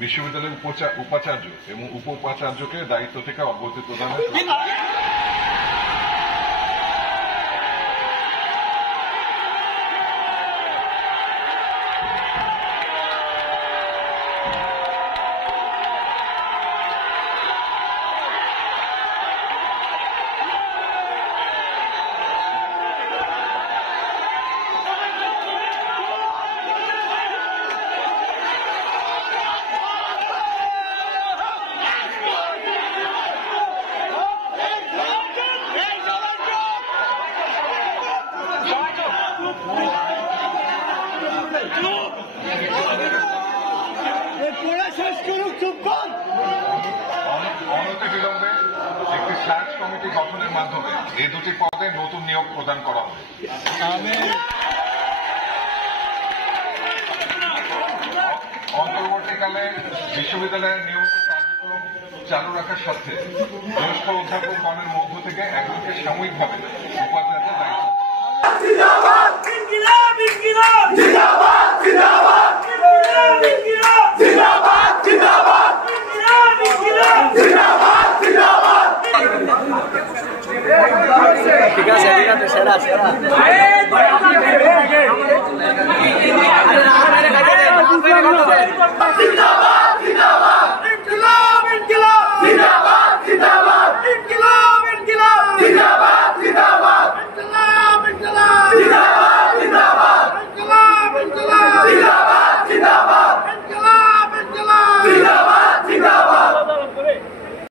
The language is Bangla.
বিশ্ববিদ্যালয়ের উপাচার্য এবং উপ উপাচার্যকে দায়িত্ব থেকে অব্যাহতি প্রদানের অনতিবিলম্বে একটি সার্চ কমিটি গঠনের মাধ্যমে এই দুটি পদে নতুন নিয়োগ প্রদান করা হবে। অন্তর্বর্তীকালে বিশ্ববিদ্যালয়ের নিয়মিত কার্যক্রম চালু রাখার সাথে জ্যেষ্ঠ অধ্যাপকগণের মধ্য থেকে একজনকে সাময়িকভাবে উপাচার্যের দায়িত্ব ঠিক আছে সেরা